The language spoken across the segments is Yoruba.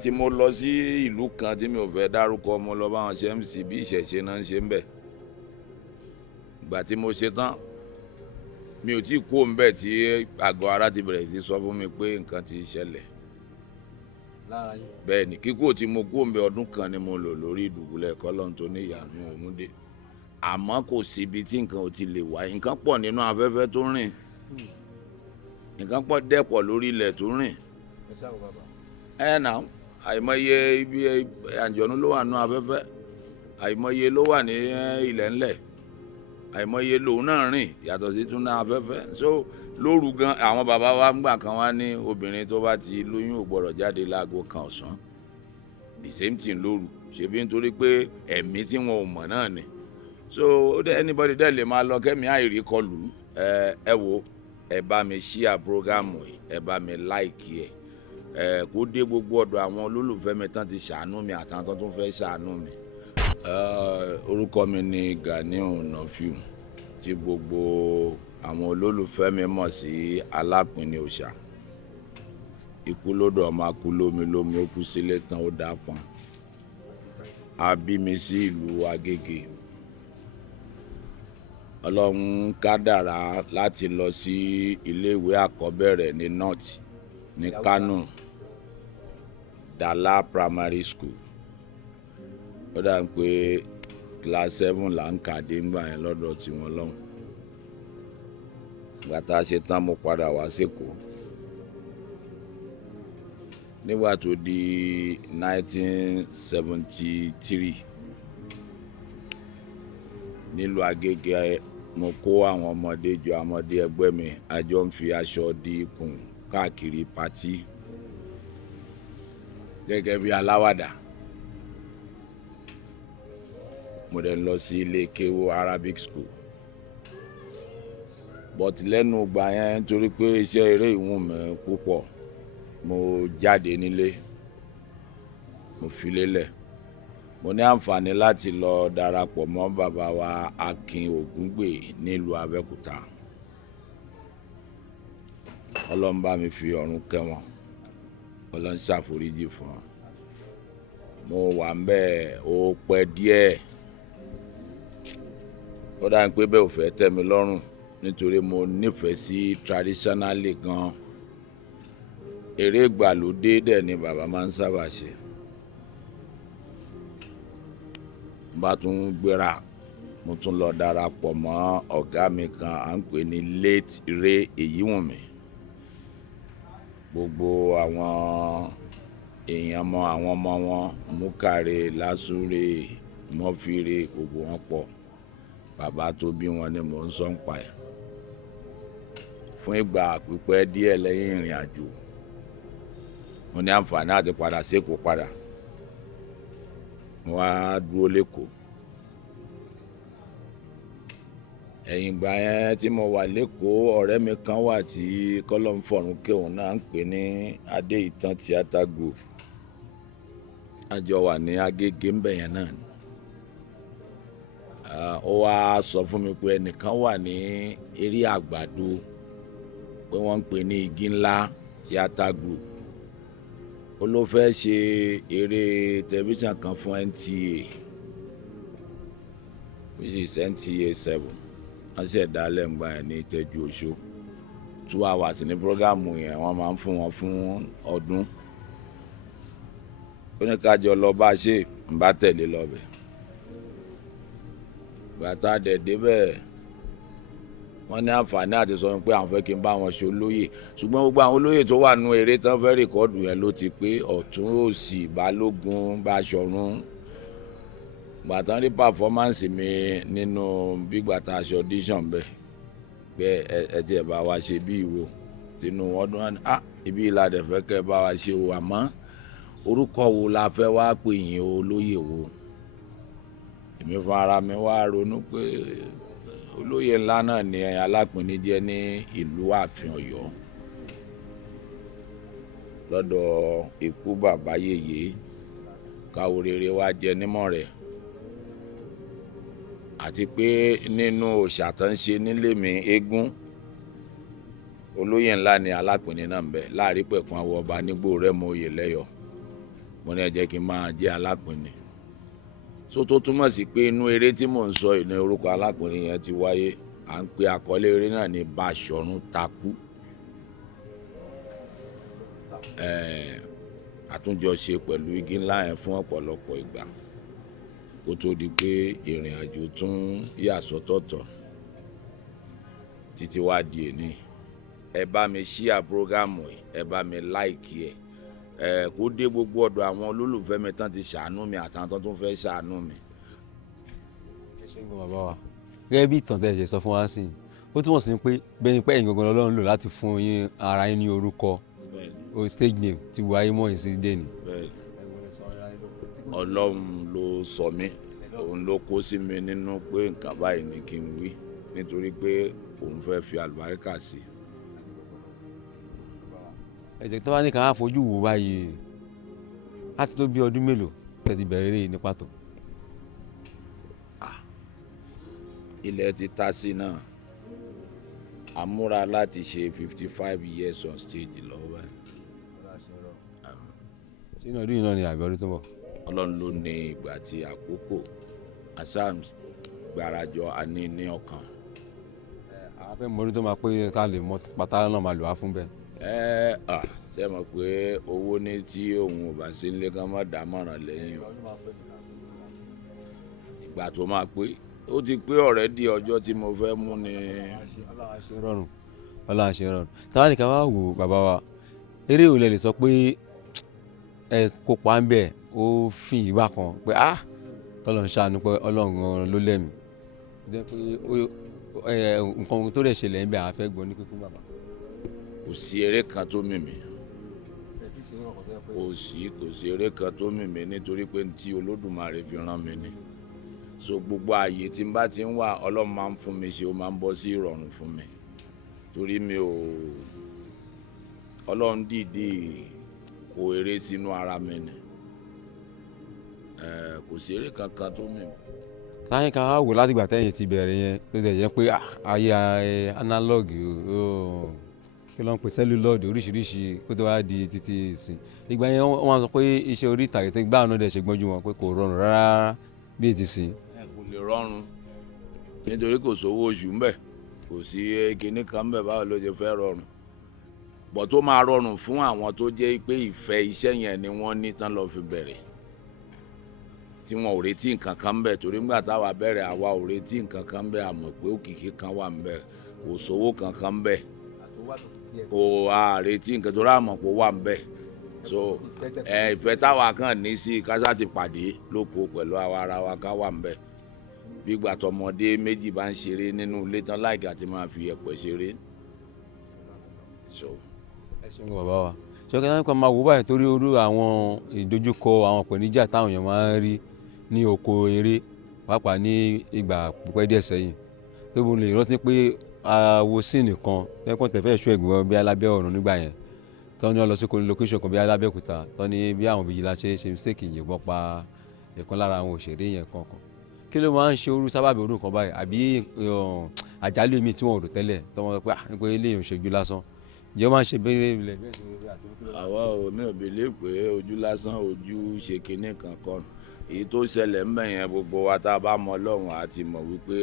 tí mo lọ sí ìlú kan tí mi ò fẹ́ dárúkọ, mo lọ bá wọn ṣe MC bí ìṣẹ̀ṣe náà ń ṣe ń bẹ̀. Ìgbà tí mo ṣe tán mi ò tí ì kúrò ńbẹ̀ tí àgọ́ ara ti bẹ̀rẹ̀ sí sọ fún mi pé nǹkan ti ṣẹlẹ̀. lára yín. Bẹ́ẹ̀ ni kíkúrò tí mo kúrò ńbẹ̀ ọdún kan ni mo lò lórí ìdùbúlẹ̀ kọ́lọ́run tó ní ìyanu òun dé. Àmọ́ kò sí ibi tí nǹkan ò ti lè wá. Nǹkan pọ̀ nínú afẹ́fẹ́ tó rìn, nǹkan pọ̀ dẹ́pọ̀ lórí ilẹ̀ tó rìn. ẹ ṣáà wò bàbá. Náà àìmọye ibi àǹjọ̀nú ló wà nínú afẹ́fẹ́, àìmọye ló wà ní ilẹ̀ ńlẹ̀, àìmọye lòun náà rìn yàtọ̀ sí tún náà afẹ́fẹ́. So lóru gan àwọn bàbá wa ńgbà kan wá ní obìnrin tó bá ti lóyún ò gbọ́dọ̀ jáde láago kan ọ̀sán. The same thing lóru, ṣebí nítorí pé ẹ̀mí tí wọn ò mọ̀ náà ni. So anybody dẹ̀ lè máa lọ kẹ́mi àìrí kọlù. Ẹ wo, ẹ bá mi share program yìí, ẹ bá mi like ẹ, kó dé gbogbo ọ̀dọ̀ àwọn olólùfẹ́ mi tán ti ṣàánú mi àtàwọn tó tún fẹ́ ṣàánú mi. Orúkọ mi ni Ganiu Nafiu tí gbogbo àwọn olólùfẹ́ mi mọ̀ sí Alápinni Òòṣà. Ikú lódò ọmọ akú lómi lómi, ó kú sílé tán ó dá pọn. A bí mi sí ìlú Agége. Ọlọ́run kádàrá láti lọ sí iléèwé àkọ́bẹ̀rẹ̀ ní North ní Kano, Dala Primary School. Ó dà ń pé class 7 là ń kàdé ńgbà yẹn lọ́dọ̀ tiwọn lọ́hùn. Ìgbà tá a ṣe tán mo padà wá s'Èkó. Nígbà tó di 1973 nílùú Agége mo kó àwọn ọmọdé jọ, ọmọdé ẹgbẹ́ mi, a jọ ń fi aṣọ di ikùn káàkiri patí gẹ́gẹ́ bí aláwàdà. Mo dẹ̀ lọ sí ilé kéwú Arabic school. But lẹ́nu ìgbà yẹn nítorí pé iṣẹ́ eré ìwọ̀n mi púpọ̀, mo jáde nílé, mo fi lélẹ̀. Mo ní àǹfààní láti lọ darapọ̀ mọ́ bàbá wa Akin Ògúngbè nílùú Abẹ́òkúta. Ọlọ́run bá mi fi ọ̀run kẹ́ wọn, Ọlọ́run ṣàforíjì fún wọn. Mo wà ńbẹ̀ ó pẹ́ díẹ̀. Ó dà ń pé bẹ́ẹ̀ ò fẹ́ tẹ́ mi lọ́rùn nítorí mo nífẹ̀ẹ́ sí traditionally gan. Eré ìgbàlódé dẹ̀ ni bàbá máa ń sábà ṣe. Bá tún gbéra, mo tún lọ darapọ̀ mọ́ ọ̀gá mi kan à ń pè ní late Ray Èyíwùnmí. Gbogbo àwọn èèyàn mọ àwọn ọmọ wọn, Múkàrè, Lásùrè, Mọ́fìrè, gbogbo wọn pọ̀. Bàbá tó bí wọn ni mò ń sọ ń pa ẹ̀. Fún ìgbà pípẹ́ díẹ̀ lẹ́yìn ìrìn àjò, mo ní àǹfààní àti padà s'Èkó padà. Mo wá dúró l'Èkó. Ẹ̀yìn ìgbà yẹn tí mo wà l'Èkó, ọ̀rẹ́ mi kan wà tí kọ́lọ́run fọ̀run kẹ́ òun náà ń pè ní Adéìtàn Theatre Group. A jọ wà ní Agége ńbẹ̀ yẹn náà ni. Ó wá sọ fún mi pé ẹnìkan wà ní eré Àgbàdo pé wọ́n ń pè ní Igi Ńlá Theatre Group. Ó ló fẹ́ ṣe eré tẹlifíṣàn kan fún NTA, which is NTA 7. Wọ́n ṣẹ̀ dálẹ̀ ńgbà yẹn ní Ìtẹ́jú Oṣó. 2 hours ní prógámù yẹn wọ́n máa ń fún wọn fún ọdún. Ó ní ká jọ lọ bá ṣe, ń bá tẹ̀lé lọ bẹ̀. Ìgbà tá a dẹ̀ débẹ̀, wọ́n ní àǹfààní àti sọ pé àwọn fẹ́ kí n bá wọn ṣe olóyè. Ṣùgbọ́n gbogbo àwọn olóyè tó wà nínú eré tán fẹ́ rìkọ́ọ̀dù yẹn ló ti pé Ọ̀tún, Òsì, Balógun, Báṣọ̀run. Ìgbà tán rí pàfọ́mánsì mi nínú bígbà tá a ṣe audition bẹ̀ pé ẹ tiẹ̀ bá wa ṣe bí ìwo. Tinú wọn dún wọn, ibi ìlàdẹ̀ fẹ́ kẹ́ bá wa ṣe o, àmọ́ orúkọ wo la fẹ́ wá pè yín olóyè wo. Èmi fún ara mi wá ronú pé olóyè ńlá náà ni Alápinni jẹ́ ní ìlú Ààfin Ọ̀yọ́ lọ́dọ̀ ikú bàbá yèyé káwo rere wá jẹ nímọ̀ rẹ̀. Àti pé nínú òòṣà tó ń ṣe nílé mi eégún, olóyè ńlá ni Alápinni náà ń bẹ láàrin pẹ̀kun àwọn ọba nígbò Rẹ́mọ Oyèlẹ́yọ̀. mo ní ẹ jẹ́ kí n máa jẹ́ alápinni. So tó túmọ̀ sí pé inú eré tí mò ń sọ yìí ní orúkọ alápinni yẹn ti wáyé. À ń pe àkọlé eré náà ní Báṣọ̀run Takú. Àtúnjọṣe pẹ̀lú igi ńlá yẹn fún ọ̀pọ̀lọpọ̀ ìgbà kó tó di pé ìrìn àjò tún yà sọ́tọ̀ọ̀tọ̀ títí wá di èní. Ẹ bá mi ṣíà prógámù yìí, ẹ bá mi láìkì ẹ̀, kó dé gbogbo ọ̀dọ̀ àwọn olólùfẹ́ mi tán ti ṣàánú mi àtàwọn tó tún fẹ́ ṣàánú mi. ẹ ṣe ń gbọ́ bàbá wa gẹ́gẹ́ bí ìtàn tẹ́ ẹ ṣe sọ fún wa sí i ó túmọ̀ sí pé bẹ́ẹ̀ ni pé ẹ̀yin gangan lọ́lọ́run lò láti fún yín ara yín ní orúkọ o stage name ti wà ayé mọ́ yín sí dé ni. Ọlọ́run ló sọ mí, òun ló kó sí mi nínú pé nǹkan báyìí ni kí n wí nítorí pé òun fẹ́ fi àlùbáríkà sí. ẹ̀jẹ̀ tó bá ní ká wá fojú wò báyìí láti tó bí ọdún mélòó tẹ̀sí bẹ̀rẹ̀ eré ní pàtó. Ilẹ̀ ti ta sí náà a múra láti ṣe 55 years on stage lọ́wọ́ báyìí. ṣé inú ọdún yìí náà ni àbí ọdún tó ń bọ̀. Ọlọ́run ló ní ìgbà àti àkókò asam gbàràjọ àní ní ọkàn. àwọn fẹ́ mọ ọdún tó máa pé ká lè mọ pátá náà máa lò wá fún bẹ́ẹ̀. ṣe mọ̀ pé owó ní tí òun ò bá sí nílé kan má dámọ̀ràn lẹ́yìn o. ìgbà tó máa pé ó ti pé ọ̀rẹ́ di ọjọ́ tí mo fẹ́ mú ni. Ọlọ́run ṣe rọrùn táwa nìkan wá wò bàbá wa eré ò lè sọ pé ẹ kópa ń bẹ̀ ó fi ìwà kan pé kọ́lọ́run ṣàánú pé Ọlọ́run ló lẹ́mìí jẹ́ pé nǹkan tó lè ṣẹlẹ̀ ń bẹ̀ àfẹ́ gbọ́ ní kíkún bàbá. kò sí eré kan tó mìmì kò sí eré kan tó mìmì nítorí pé tí Olódùmarè fi rán mi ni. So gbogbo ààyè tí n bá ti ń wà Ọlọ́run máa ń fún mi ṣe ó máa ń bọ́ sí ìrọ̀rùn fún mi torí mi ò Ọlọ́run dìídì kó eré sínú ara mi ni kò sí eré kankan tó mìíràn. táyìn ká wò láti ìgbà tẹ́yìn ti bẹ̀rẹ̀ yẹn tó tẹ̀ jẹ́ pé ayé analog kí ló ń pè celluloid oríṣiríṣi kó tó wá di títí ìsìn ìgbà yẹn wọ́n sọ pé iṣẹ́ orí ìtàgé tó gbá ọ̀nà dẹ̀ ṣe gbọ́njú wọn pé kò rọrùn rárá bí ti sìn. kò lè rọrùn nítorí kò sówó oṣù ńbẹ kò sí kinní kan ńbẹ báwo ló ṣe fẹ́ rọrùn bọ̀ tó máa rọrùn fún àwọn tó jẹ́ pé ìfẹ́ iṣẹ́ yẹn ni wọ́n ní tán lọ fi bẹ̀rẹ̀ tí wọn ò retí nǹkan kan ńbẹ torí ńgbà táwa bẹ̀rẹ̀ àwa ò retí nǹkan kan ńbẹ àmọ́ pé òkìkí kan wà ńbẹ kò sówó kankan ńbẹ kò retí nǹkan tó rà mọ̀ pé ó wà ńbẹ so ìfẹ́ táwa kàn ní sí kásá ti pàdé lóko pẹ̀lú àwa ara wa ká wà ńbẹ̀ bí ìgbà tọmọdé méjì bá ń ṣeré nínú ilé tán láìka àti máa fi ẹ̀pẹ̀ ṣeré. ẹ ṣeun bàbá wa ṣọkẹ́ náà máa wò báyìí torí orú àwọn ìdojúkọ àwọn ìpèníjà táwọn èèyàn máa ń rí ní oko eré pàápàá ní ìgbà pípẹ́ díẹ̀ sẹ́yìn tó bó lè rántí pé àwo sínì kan tẹ́kọ̀ tẹ̀fẹ́ ìṣó ẹ̀gbọ́n bí alábẹ́ ọ̀run nígbà yẹn tọ́ ní ọ lọ sí location kan bí Alábẹ́òkúta tọ́ ní bí àwọn vigilante ṣe mistake yìnbọn pa ẹ̀kan lára àwọn òṣèré yẹn kankan kí ló máa ń ṣe orú sábàbí orú kan báyìí àbí àjálù mi tí wọn ò rò tẹ́lẹ̀ tọ́ wọn pé nípa eléyìí ò ṣojú lásán ǹjẹ́ ó máa ń ṣe bẹ́ẹ̀ bẹ́ẹ̀ àwa ò ní òbílẹ̀ pé ojú lásán ojú ṣe kinní kankan èyí tó ṣẹlẹ̀ ń bẹ̀ yẹn gbogbo wa tá a bá mọ Ọlọ́run àti mọ̀ wípé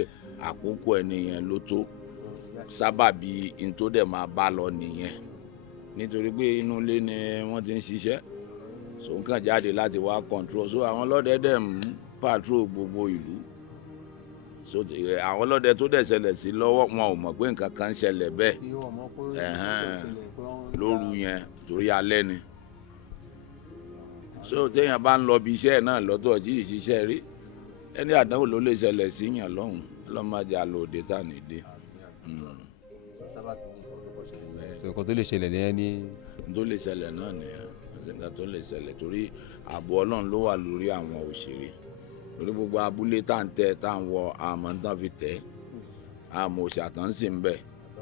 àkókò ẹni yẹn ló tó sábàbí n tó dẹ̀ máa bá lọ nìyẹn nítorí pé inú ilé ni wọ́n ti ń ṣiṣẹ́ so nǹkan jáde láti wá control so àwọn ọlọ́dẹ dẹ̀ ń patrol gbogbo ìlú so àwọn ọlọ́dẹ tó dẹ̀ ṣẹlẹ̀ sí lọ́wọ́ wọn ò mọ̀ pé nǹkan kan ń ṣẹlẹ̀ bẹ́ẹ̀ lóru yẹn torí alẹ́ ni so téèyàn bá ń lọ bí iṣẹ́ náà lọ́tọ̀ tí ìṣiṣẹ́ rí ẹni àdánwò ló lè ṣẹlẹ̀ sí yàn lọ́hùn ọlọ́mọdé àlòdè tà nídìí. nǹkan tó lè ṣẹlẹ̀ ní ẹni. tó lè ṣẹlẹ̀ náà nìyẹn nǹkan tó lè ṣẹlẹ̀ torí ààbò Ọlọ́run ló wà lórí àwọn òṣèré torí gbogbo abúlé tá ń tẹ tá ń wọ àmọ́ tán fi tẹ̀ àmọ́ òṣàtàn sì ń bẹ̀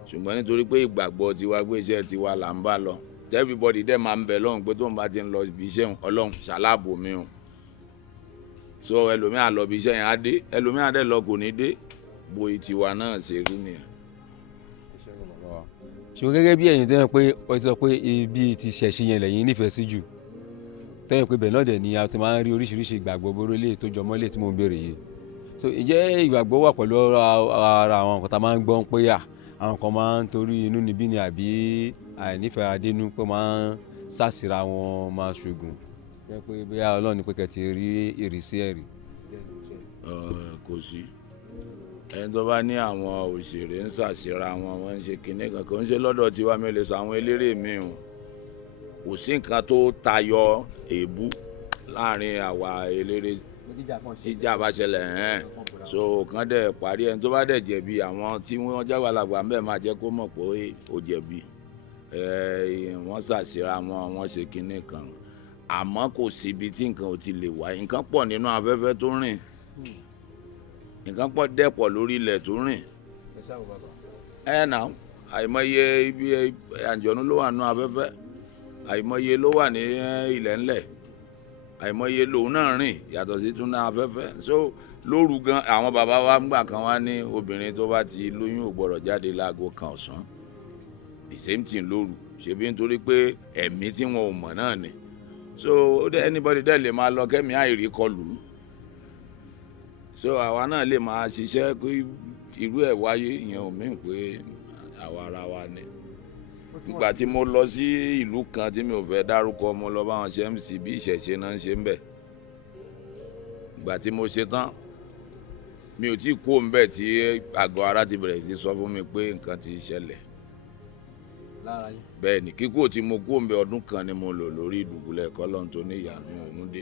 ṣùgbọ́n nítorí pé ìgbàgbọ́ tiwa gbé iṣẹ́ tiwa là ń bá lọ everybody dẹ̀ máa ń bẹ̀ lọ́hùn pé tóun bá ti ń lọ ibi iṣẹ́ Ọlọ́run ṣàlábò mi hùn so ẹlòmíà lọ ibi iṣẹ́ yẹn á dé ẹlòmíà dẹ̀ lọ kò ní dé bóyá tiwa náà ṣe rí nìyẹn. ṣùgbọ́n gẹ́gẹ́ bí ẹ̀yin tẹ́lẹ̀ pé ó ti sọ pé ibi ti ṣẹ̀ṣì yẹn lẹ́yìn nífẹ̀ẹ́ sí jù tẹ́yìn pé bẹ́ẹ̀ náà dẹ̀ ni a ti máa ń rí oríṣiríṣi ìgbàgbọ́ bóró lè tó jọmọ́ lè tí mò ń béèrè yìí. So ìjẹ́ ìgbàgbọ́ wà pẹ̀lú ara àwọn nǹkan tá a máa ń gbọ́ pé àwọn kan máa ń torí inú níbí ni àbí àìnífẹ̀ẹ́ adénú pé máa ń sàṣìra wọn máa ṣògùn jẹ́ pé bóyá Ọlọ́run ní pé kẹ́ ti rí ìrísí ẹ̀rí. Kò sí ẹni tó bá ní àwọn òṣèré ń ṣàṣìra wọn wọ́n ń ṣe kinní kankan ń ṣe lọ́dọ̀ tiwa mi lè sọ àwọn eléré mi o kò sí nǹkan tó tayọ èébú láàrin àwa eléré jíjà bá ṣẹlẹ̀ so kàn dẹ̀ parí ẹni tó bá dẹ̀ jẹ̀bi àwọn tí wọ́n jágbàlagbà ń bẹ̀ máa jẹ́ kó mọ̀ pé ó jẹ̀bi wọ́n ṣàṣìra wọn wọ́n ṣe kinní kan àmọ́ kò síbi tí nǹkan ò ti lè wáyé nǹkan pọ̀ nínú afẹ́fẹ́ tó rìn nǹkan pọ̀ dẹ́pọ̀ lórí ilẹ̀ tó rìn náà àìmọye ibi àǹjọ̀nú ló wà nínú afẹ́fẹ́ àìmọye ló wà ní ilẹ̀ ńlẹ̀ àìmọye lòun náà rìn yàtọ̀ sí tún náà afẹ́fẹ́ so lóru gan àwọn bàbá wa ń gbà kan wá ní obìnrin tó bá ti lóyún ò gbọ́dọ̀ jáde láago kan ọ̀sán the same thing lóru ṣebí nítorí pé ẹ̀mí tí wọn ò mọ̀ náà ni so anybody dẹ̀ lè máa lọ kẹ́mi àìrí kọlù so àwa náà lè máa ṣiṣẹ́ pé irú ẹ̀ wáyé ìyẹn ò mí pé àwa ara wa ni. Ìgbà tí mo lọ sí ìlú kan tí mi ò fẹ́ dárúkọ mo lọ bá wọn ṣe MC bí ìṣẹ̀ṣe náà ń ṣe ń bẹ̀. Ìgbà tí mo ṣe tán mi ò tí ì kó ń bẹ̀ tí àgọ́ ara ti bẹ̀rẹ̀ sí sọ fún mi pé nǹkan ti ṣẹlẹ̀. Bẹ́ẹ̀ ni kíkó tí mo kó ń bẹ̀ ọdún kan ni mo lò lórí ìdùbúlẹ̀ kọ́lọ́n tó ní ìyànú òmùdé.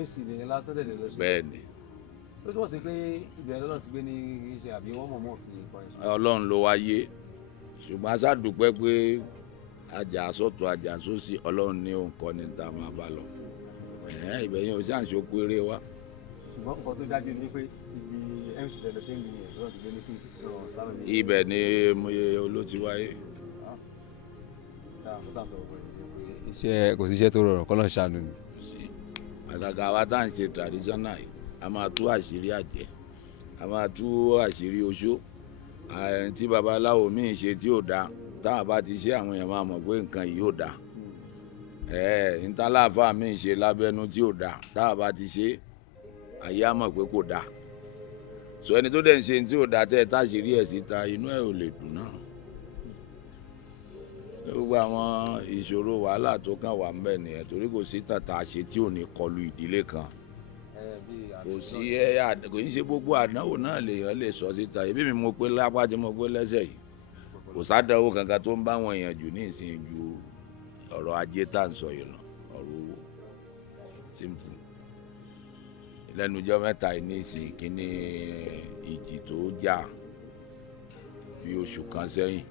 MC lè lásán dẹ̀ lọ sí. Bẹ́ẹ̀ ni. Ó túmọ̀ sí pé ibẹ̀ Ọlọ́run ti gbé ní iṣẹ́ àbí wọ́n mọ̀ọ́mọ̀ fi nǹkan ẹ̀ṣọ́. Ọlọ́run ló wáyé ṣùgbọ́n a ṣàdúpẹ́ pé ajá sọ́tọ̀ ajá sósì Ọlọ́run ní òun kọ́ ni tá a máa bá lọ ibẹ̀ yẹn ò sí àǹṣokú eré wa. Ṣùgbọ́n nǹkan tó dájú ni pé ibi MC tẹ̀lé ṣe ń gbìn yẹn Ọlọ́run ti gbé ní kí ìsìnkú sáré ní. Ibẹ̀ ni mo yẹ olóòtú wáyé. Iṣẹ́ kò sí iṣẹ́ tó rọrùn kọ́lọ́n ṣàánú ni. Àgàgà wa tá à ń ṣe traditional yìí a máa tú àṣírí àjẹ́ a máa tú àṣírí oṣó tí babaláwo míì ṣe tí ò dáa táwọn bá ti ṣe àwọn èèyàn máa mọ̀ pé nǹkan yìí ò dáa ntàláàfà míì ṣe lábẹ́nú tí ò dáa táwọn bá ti ṣe ayé á mọ̀ pé kò dáa so ẹni tó dẹ̀ ń ṣe tí ò dáa tẹ́ ẹ táṣírí ẹ̀ síta inú ẹ̀ ò lè dùn náà gbogbo àwọn ìṣòro wàhálà tó kàn wà ń bẹ̀ nìyẹn torí kò sí tàtà ṣe tí ò ní kọlu ìdílé kan kò sí kò ní ṣe gbogbo àdánwò náà lèèyàn lè sọ síta ẹbí mi mo pé lápá tí mo pé lẹ́sẹ̀ yìí kò sádánwò kankan tó ń bá wọn èèyàn jù ní ìsìn ju ọ̀rọ̀ ajé tá à ń sọ yìí lọ ọ̀rọ̀ owó simple lẹ́nujọ́ mẹ́ta ní ìsìn kíní ìjì tó jà bí oṣù kan sẹ́yìn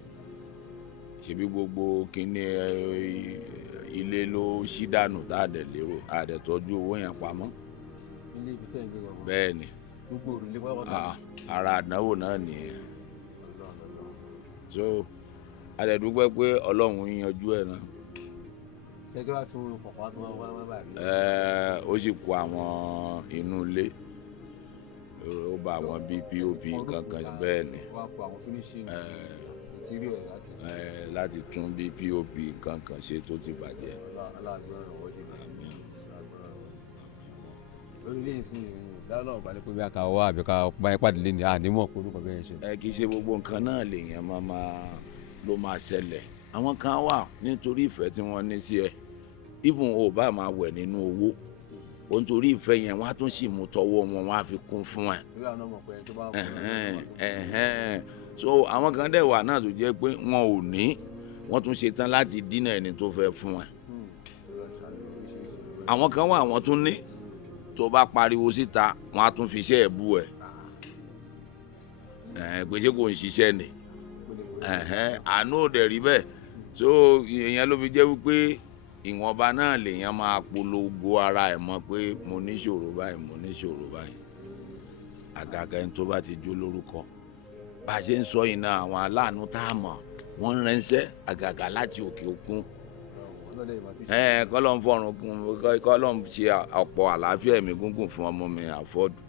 ṣebí gbogbo kíní ilé ló ṣí dànù tá a dẹ̀ lérò a dẹ̀ tọ́jú owó yẹn pamọ́. Ilé ibi tẹ́ ẹ̀ ń gbé wọn. Bẹ́ẹ̀ ni. Gbogbo òrùlé wá. Ara àdánwò náà nìyẹn. So a dẹ̀ dúpẹ́ pé Ọlọ́run yanjú ẹ̀ náà. Ṣé kí wàá tún kọ̀ọ̀kan tó wá báyìí? Ó sì kó àwọn inú ilé ó bá àwọn bíi POP kankan bẹ́ẹ̀ ni. Wọ́n á kó àwọn finishing interior láti ṣe. Láti tún bíi POP kankan ṣe tó ti bàjẹ́. Lórí ilé ìsìn dáná ọ̀gbà ní pé bí a kà wá àbí ká bá ẹ pàdé lé ní ànímọ̀ orúkọ bẹ́ẹ̀ ṣe. Kì í ṣe gbogbo nǹkan náà lèèyàn ló máa ṣẹlẹ̀ àwọn kan wà nítorí ìfẹ́ tí wọ́n ní sí ẹ even o bá máa wẹ̀ nínú owó o nítorí ìfẹ́ yẹn wọ́n á tún sì mú tọwọ́ wọn wọ́n á fi kún fún ẹ. So àwọn kan dẹ̀ wà náà tó jẹ́ pé wọn ò ní wọ́n tún ṣe tán láti dínà ẹni tó fẹ́ fún ẹ. Àwọn kan wà wọ́n tún ní tó bá pariwo síta wọn á tún fi iṣẹ́ ẹ̀ bú ẹ gbèsè kò ń ṣiṣẹ́ ni àánú ò dẹ̀ rí bẹ́ẹ̀ so èèyàn ló fi jẹ́ wípé ìwọ̀nba náà lèèyàn máa polongo ara ẹ̀ mọ̀ pé mo níṣòro báyìí àgàgà ẹni tó bá ti jó lórúkọ bá a ṣe ń sọ yìí náà àwọn aláàánú tá a mọ̀ wọ́n ń ránṣẹ́ àgàgà láti òkè òkun kọ́lọ́n fọ̀rùn kún kọ́lọ́n ṣe ọ̀pọ̀ àlàáfíà ẹ̀mí gúngùn fún ọmọ mi àfọ́dù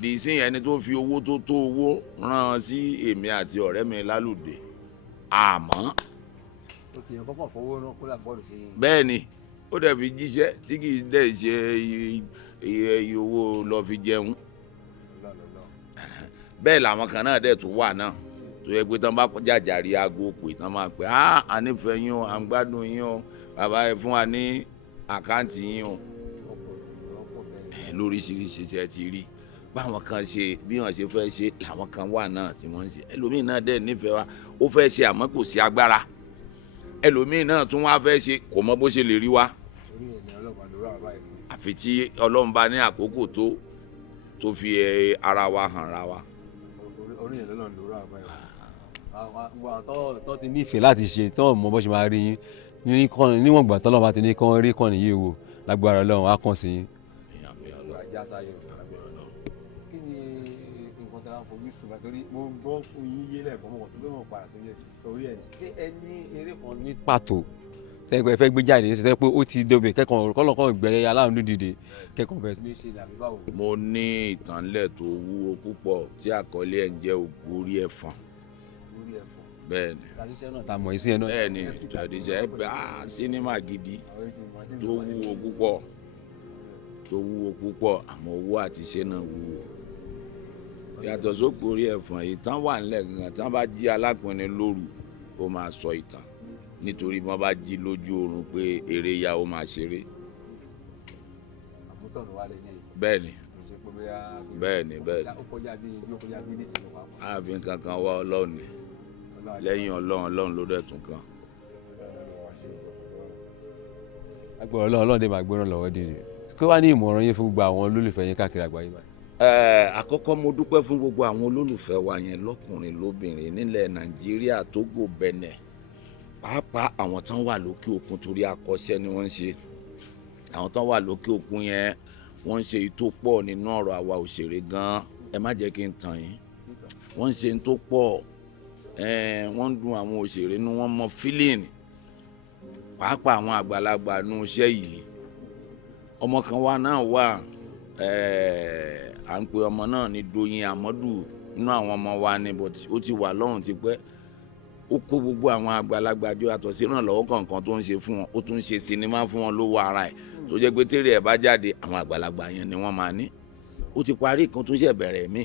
dìísìn ẹni tó fi owó tó owó rán sí èmi àti ọ̀rẹ́ mi lálùdé àmọ́ òkè yẹn kọ́kọ́ fọwọ́ rán kó lè àfọ́dù sí. bẹ́ẹ̀ ni ó dẹ̀ fi jíṣẹ́ tí kì í dẹ̀ ṣe iye owó lọ fi jẹun. Bẹ́ẹ̀ làwọn kan náà dẹ̀ tún wà náà tó yẹ pé tán bá jàjàrí aago pè tán máa pè á nífẹ̀ẹ́ yín o, à ń gbádùn yín o, bàbá ẹ fún wa ní àkáǹtì yín o. Lóríṣiríṣi ṣe ti rí báwọn kan ṣe bí wọ́n ṣe fẹ́ ṣe làwọn kan wà náà tí wọ́n ń ṣe. Ẹlòmíì náà dẹ̀ nífẹ̀ẹ́ wa, ó fẹ́ ṣe àmọ́ kò sí agbára. Ẹlòmíì náà tún wá fẹ́ ṣe kò mọ bó ṣe lè rí wa. Àfi tí Ọlọ́run bá ní àkókò tó fi ara wa hàn ra wa. Orí yẹn lọ́nà lóra àbáyé. Tọ́ ti nífẹ̀ẹ́ láti ṣe tọ́ mọ bó ṣe máa rí yín níwọ̀n gbà tọ́lọ́ bá ti ní kán rí kàn nìyí wò lágbára Ọlọ́run á kàn sí yín. Kí ni nǹkan tí a fojú sùn báyìí torí mo gbọ́ oyin yé lẹ́ẹ̀kan mọ̀kàn tó fẹ́ mọ̀ padà sí orí ẹ̀ ṣé ẹ ní eré kan ní pàtó tẹ́gbẹ́ fẹ́ gbé jáde ní sẹ́tẹ́ pé ó ti dóbe kẹ́kọ̀ọ́ kọ́lọ́kọ́ ìgbẹ́ aláàánú dìde kẹ́kọ̀ọ́ bẹ̀rẹ̀ sí ní ṣe dàbí báwo. Mo ní ìtànlẹ̀ tó wúwo púpọ̀ tí àkọlé ẹ̀ ń jẹ́ Ògbórí Ẹ̀fọ̀n. Ògbórí Ẹ̀fọ̀n. Bẹ́ẹ̀ni. tradition náà ta mọ̀ sí ẹ náà. Bẹ́ẹ̀ni tradition ẹ bá sinimá gidi tó wúwo púpọ̀ àmọ́ owó àti iṣẹ́ náà wúwo. Yàtọ̀ s'Ògbórí Ẹ̀fọ̀n ìtàn wà nílẹ̀ gangan tí wọ́n bá jí alákùnrin lóru ó máa sọ ìtàn nítorí wọ́n bá jí lójú oorun pé eré ya ó máa ṣeré. Àmútọ̀nù wa lè ní. Bẹ́ẹ̀ni bẹ́ẹ̀ni ó kọjá bí ní tìlú wa. ààfin kankan wá Ọlọ́run ni lẹ́yìn Ọlọ́run ló dẹ̀ tún kan. agbọ̀rọ̀ Ọlọ́run dé máa gbọ́ràn lọ́wọ́ dìde kí wàá ní ìmọ̀ràn yín fún gbogbo àwọn olólùfẹ́ yín káàkiri àgbáyé báyìí. Àkọ́kọ́ mo dúpẹ́ fún gbogbo àwọn olólùfẹ́ wa yẹn lọ́kùnrin lóbìnrin nílẹ̀ Nàìjíríà, Tógò, Bẹ̀nẹ̀, pàápàá àwọn tán wà lókè òkun torí akọ́ṣẹ́ ni wọ́n ń ṣe. Àwọn tán wà lókè òkun yẹn wọ́n ń ṣe ètò pọ̀ nínú ọ̀rọ̀ àwa òṣèré gan-an. Ẹ má jẹ́ kí n tàn yín, wọ́n ń ṣe ètò pọ̀, wọ́n ń dun àwọn òṣèré nú, wọ́n mọ fílíìnì pàápàá àwọn àgbàlagbà nú iṣẹ́ yìí. Ọmọ kan wa náà wà à ń pe ọmọ náà ní Doyin Amadu, inú àwọn ọmọ wa ni ó ti wà lọ́run tipẹ́. Ó kó gbogbo àwọn àgbàlagbà jọ àtọ̀ sí ìrànlọ́wọ́ kọ̀ọ̀kan tó ń ṣe fún wọn, ó tún ń ṣe sinimá fún wọn lówó ara ẹ̀ tó jẹ́ pé tèrè ẹ̀ bá jáde àwọn àgbàlagbà yẹn ni wọ́n máa ní. Ó ti parí kan tó ṣẹ̀ bẹ̀rẹ̀ mí.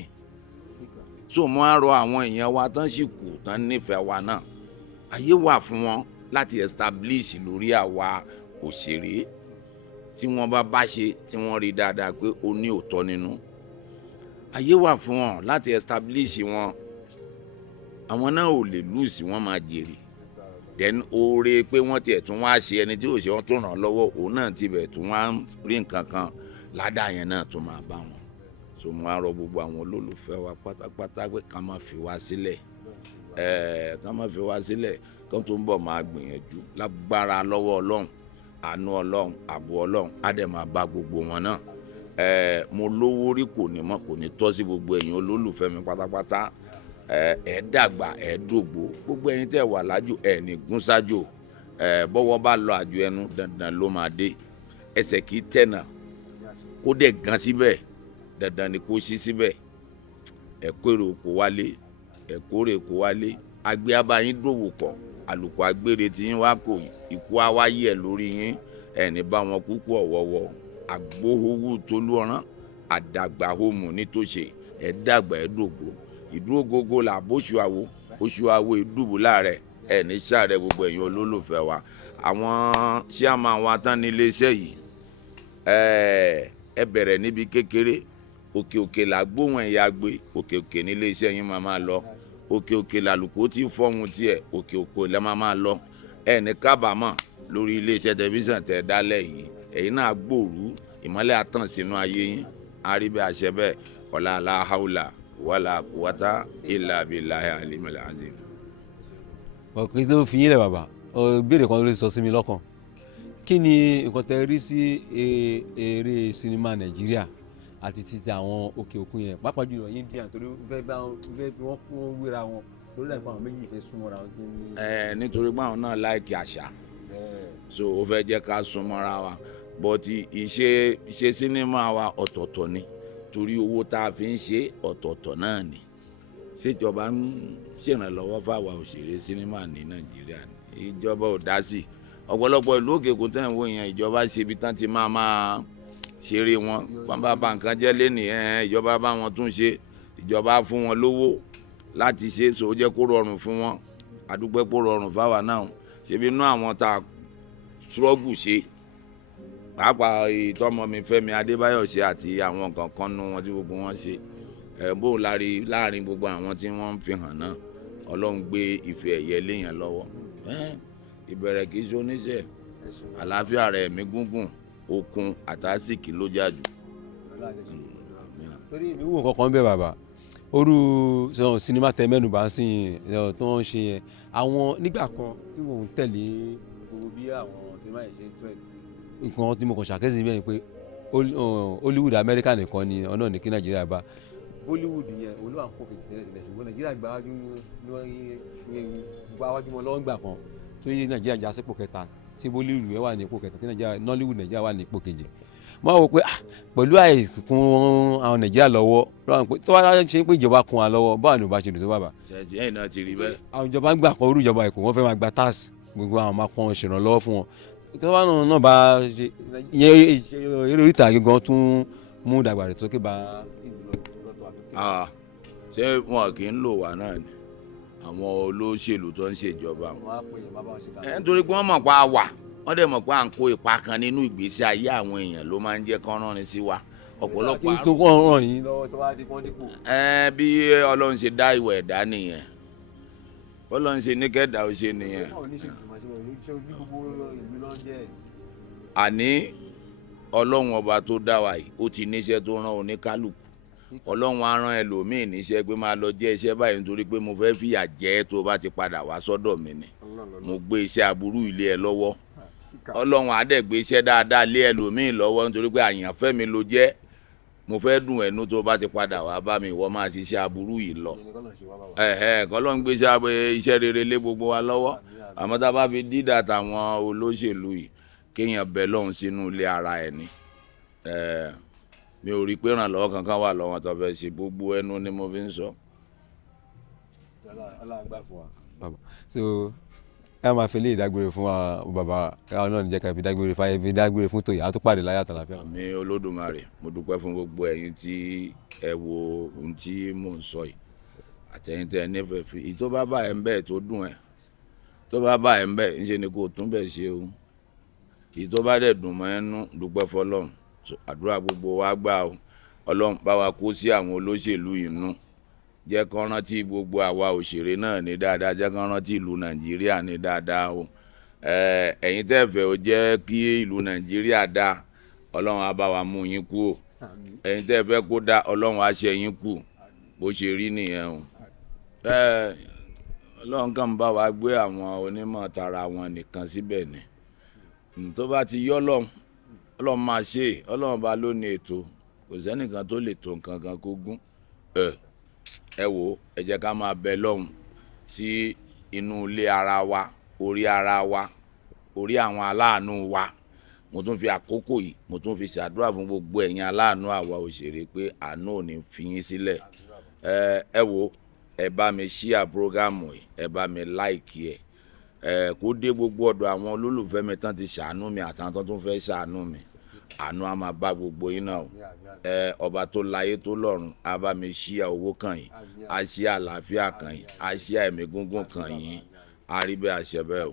So mo á rọ àwọn èèyàn wa tán sì kù tán nífẹ̀ẹ́ wa náà, ayé wà fún wọn láti establish lórí àwa òṣèré tí wọ́n bá ṣe tí wọ́n rí dáadáa pé ó ní òótọ́ nínú. Ayé wà fún wọn láti establish wọn, àwọn náà ò lè lose, wọ́n máa jèrè. Then oore pé wọ́n tiẹ̀ tún wá ṣe ẹni tí ò ṣe wọ́n tó ràn lọ́wọ́, òun náà tibẹ̀ tún wá rí nǹkan kan ládàá yẹn náà tún máa bá wọn. So mo á rọ gbogbo àwọn olólùfẹ́ wa pátápátá pé ká má fi wá sílẹ̀, ká má fi wá sílẹ̀, kán tó ń bọ̀ máa gbìyànjú lágbára lọ́wọ́ Ọlọ́run, àánú Ọlọ́run, ààbò Ọlọ́run á dẹ̀ máa bá gbogbo wọn náà. Mo lówó rí kò ní tọ́ sí gbogbo ẹ̀yin olólùfẹ́ mi pátápátá. Ẹ dàgbà ẹ dògbó, gbogbo ẹ̀yin tẹ́ wà lájò ẹ ní gún sájò, bọ́wọ́ bá lọ àjò ẹnu dandan ló máa dé. Ẹsẹ̀ kì í tẹ̀nà kó dẹ̀ gan síbẹ̀, dandan ni kó ṣí síbẹ̀. Ẹ kórè oko wálé, agbé abáyín dòwò pọ̀, àlùkò agbére tí yín wá kò ikú á wá yẹ̀ lórí yín, ẹni bá wọn kúkú ọ̀wọ́wọ́. Àgbóhówú tolúọ̀rán, àdàgbà homo nítòṣe, ẹ dàgbà ẹ dògbó. Ìdúró gógó là bóṣù àwo, oṣù àwo ìdúbò láàrẹ̀, ẹ ní sàrẹ̀ gbogbo ẹ̀yin olólùfẹ́ wa. Àwọn chairman wa tán ní iléeṣẹ́ yìí, ẹ bẹ̀rẹ̀ níbi kékeré, òkè òkè là gbóhùn ẹ̀yà gbé, òkè òkè ní iléeṣẹ́ yín máa lọ, òkè òkè làlùkò tí fọ́hùn tiẹ̀, òkè òkè lẹ́ máa lọ. Ẹ ní kábàámọ̀ lórí iléeṣẹ́ tẹlifíṣàn tẹ̀ dálẹ̀ yìí, ẹ̀yin náà gbòòrú, ìmọ́lẹ̀ àtàn sínú ayé yín, àríbẹ̀ àṣẹ bẹ́ẹ̀, ọ̀la aláhàúlà wàlà quwwata illa billahi alimul azim. ọ̀kẹ́ tó fi yín lẹ̀ bàbá ìbéèrè kan ló sọ sí mi lọ́kàn, kí ni nǹkan tẹ́ rí sí eré sinimá Nàìjíríà àti títí àwọn òkè òkun yẹn, pàápàá jùlọ India torí fẹ́ fi wọ́n kún wéra wọn torí láìpẹ́ àwọn méjì fẹ́ súnmọ́ra wọn. Nítorí pé àwọn náà láìkì àṣà, so ó fẹ́ jẹ́ ká súnmọ́ra wa, but ìṣe sinimá wa ọ̀tọ̀ọ̀tọ̀ ni torí owó tá a fi ń ṣe ọ̀tọ̀ọ̀tọ̀ náà ni. Ṣèjọba ń ṣèrànlọ́wọ́ fáwa òṣèré sinimá ní Nàìjíríà ni, ìjọba ò dá sí, ọ̀pọ̀lọpọ̀ ìlú òkè òkun tẹ̀ ń wò yẹn ìjọba ṣe ibi tán ti máa ṣeré wọn wọn bá ba nǹkan jẹ́ lé nìyẹn ìjọba bá wọn tún ṣe ìjọba fún wọn lówó láti ṣe so jẹ́ kó rọrùn fún wọn àdúpẹ́ kó rọrùn fáwa náà ṣebí inú àwọn tá a ṣọ́ọ̀gù ṣe pàápàá ìtọ́mọ mi Fẹ́mi Adébáyọ̀ ṣe àti àwọn kankan nu wọn tí gbogbo wọn ṣe bó láàrin gbogbo àwọn tí wọ́n ń fi hàn náà Ọlọ́run gbé ife ẹ̀yẹ léèyàn lọ́wọ́ ìbẹ̀rẹ̀ kì í ṣe oníṣẹ́ àlàáfíà rẹ̀ mí gúngùn okun àtàsíkì ló jájú. torí mi wò kankan bẹ́ẹ̀ bàbá orú sinimá tẹ mẹ́nu bá ń sìn tó ń ṣe yẹn àwọn nígbà kan tí mò ń tẹ̀lé gbogbo bí àwọn sinimá yẹn ṣe ń trend nǹkan tí mo kàn ṣàkíyèsí bẹ́ẹ̀ ni pé Hollywood Amẹ́ríkà nìkan ni ọ̀nà ní kí Nàìjíríà bá Bollywood yẹn olú à ń kó kejì tẹ́lẹ̀ ṣùgbọ́n Nàìjíríà gbáwájú wọn lọ́wọ́ ńgbà kan tó yé Nàìjíríà já sípò kẹta tí Bollywood yẹn wà ní ipò kẹta tí Nollywood Nàìjíríà wà ní ipò kejì mo wá wò pé pẹ̀lú àìkún àwọn Nàìjíríà lọ́wọ́ tó wá ṣe pé ìjọba kún wa lọ́wọ́ báwo ni ò bá ṣe dùn tó bàbá. ṣèjì ẹ̀yìn náà ti rí bẹ́ẹ̀. àwọn ìjọba ń gbà kan orú ìjọba Èkó wọ́n fẹ́ máa gba tax gbogbo àwọn máa kàn ṣèrànlọ́wọ́ fún wọn tó bá náà bá ṣe yẹn eré orí ìtàgé gan tún mú ìdàgbàsókè bá ìlú lọ́tọ̀. ṣé wọn kì í lò wá náà ni àwọn olóṣèlú tó ń ṣèjọba nítorí pé wọ́n mọ̀ pa wà wọ́n dẹ̀ mọ̀ pé à ń kó ipa kan nínú ìgbésí ayé àwọn èèyàn ló máa ń jẹ́ kán rán ni sí wa ọ̀pọ̀lọpọ̀ àrùn. tó kọ́ ràn yín lọ́wọ́ tó bá dé pọ́n dípò. bí Ọlọ́run ṣe dá ìwà ẹ̀dá nìyẹn Ọlọ́run ṣe ní kẹ́dà ó ṣe nìyẹn. àní Ọlọ́run ọba tó dá wa yìí ó ti níṣẹ́ tó rán oníkálukú Ọlọ́run á rán ẹlòmíì níṣẹ́ pé máa lọ jẹ́ iṣẹ́ báyìí nítorí pé mo fẹ́ fìyà jẹ ẹ́ tó bá ti padà wá sọ́dọ̀ mi ni mo gbé iṣẹ́ aburú ilé ẹ lọ́wọ́ Ọlọ́run á dẹ̀ gbé iṣẹ́ dáadáa lé ẹlòmíì lọ́wọ́ nítorí pé àyànfẹ́ mi ló jẹ́ mo fẹ́ dùn ẹnu tó bá ti padà wá bá mi ìwọ máa ṣiṣẹ́ aburú yìí lọ kọ́lọ́n gbé iṣẹ́ rere lé gbogbo wa lọ́wọ́ àmọ́ tá a bá fi dídà táwọn olóṣèlú yìí kéèyàn bẹ lọ́hùn sínú ilé ara ẹ̀ ni mi ò rí pé ìrànlọ́wọ́ kankan wà lọ́wọ́ tó fẹ́ ṣe gbogbo ẹnu ni mo fi ń sọ. so ẹ máa fi lé ìdágbére fún wa bàbá káwọn náà níjẹ́ ká fi dágbére fáyé fi dágbére fún tòyà á tún pàdé láyé àtàlàfíà. àmì Olódùmarè mo dúpẹ́ fún gbogbo ẹ̀yin tí ẹ wo ohun tí mò ń sọ yìí àtẹ̀yìn tẹ́ ẹ nífẹ̀ẹ́ fi ìtọ́ bá bá ẹ̀ ń bẹ́ẹ̀ tó dùn ẹ̀ tó bá bá ẹ̀ ń bẹ́ẹ̀ ńṣe ni kò tún bẹ́ẹ̀ ṣe o ìtọ́ bá dẹ̀ dùn mọ́ ẹnu dúpẹ́ fọlọ́run àdúrà gbogbo wa gbà o Ọlọ́run bá wa kó sí àwọn olóṣèlú yìí nù jẹ́ kán rántí gbogbo àwa òṣèré náà ní dáadáa jẹ́ kán rántí ìlú Nàìjíríà ní dáadáa o ẹ̀yin tẹ́ fẹ́ o jẹ́ kí ìlú Nàìjíríà dá Ọlọ́run á bá wa mú yín kú o ẹ̀yin tẹ́ fẹ́ kó dá Ọlọ́run á ṣe yín kú bó ṣe rí nìyẹn o Ọlọ́run kàn bá wa gbé àwọn onímọ̀ tara wọn nìkan síbẹ̀ ni tó bá ti yọ́ Ọlọ́run máa ṣe Ọlọ́run bá ló ní ètò kò sẹ́nìkan tó lè tó nǹkan kan kó gún ẹ wò ẹ jẹ́ ká máa bẹ lọ́hùn sí inú ilé ara wa orí àwọn aláàánú wa mo tún fi àkókò yìí mo tún fi ṣàdúrà fún gbogbo ẹ̀yin aláàánú àwa òṣèré pé àánú ò ní fi yín sílẹ̀ ẹ wò ẹ bá mi ṣíà prógámù yìí ẹ bá mi láìkì ẹ kó dé gbogbo ọ̀dọ̀ àwọn olólùfẹ́ mi tán ti ṣàánú mi àtàwọn tó tún fẹ́ ṣàánú mi àánú á máa bá gbogbo yín náà ọba tó láyé tó lọ́run á bá mi ṣíà owó kàn yín á ṣíà àlàáfíà kàn yín á ṣíà ẹ̀mí gúngún kàn yín á rí bẹ́ẹ̀ àṣẹ bẹ́ẹ̀ o.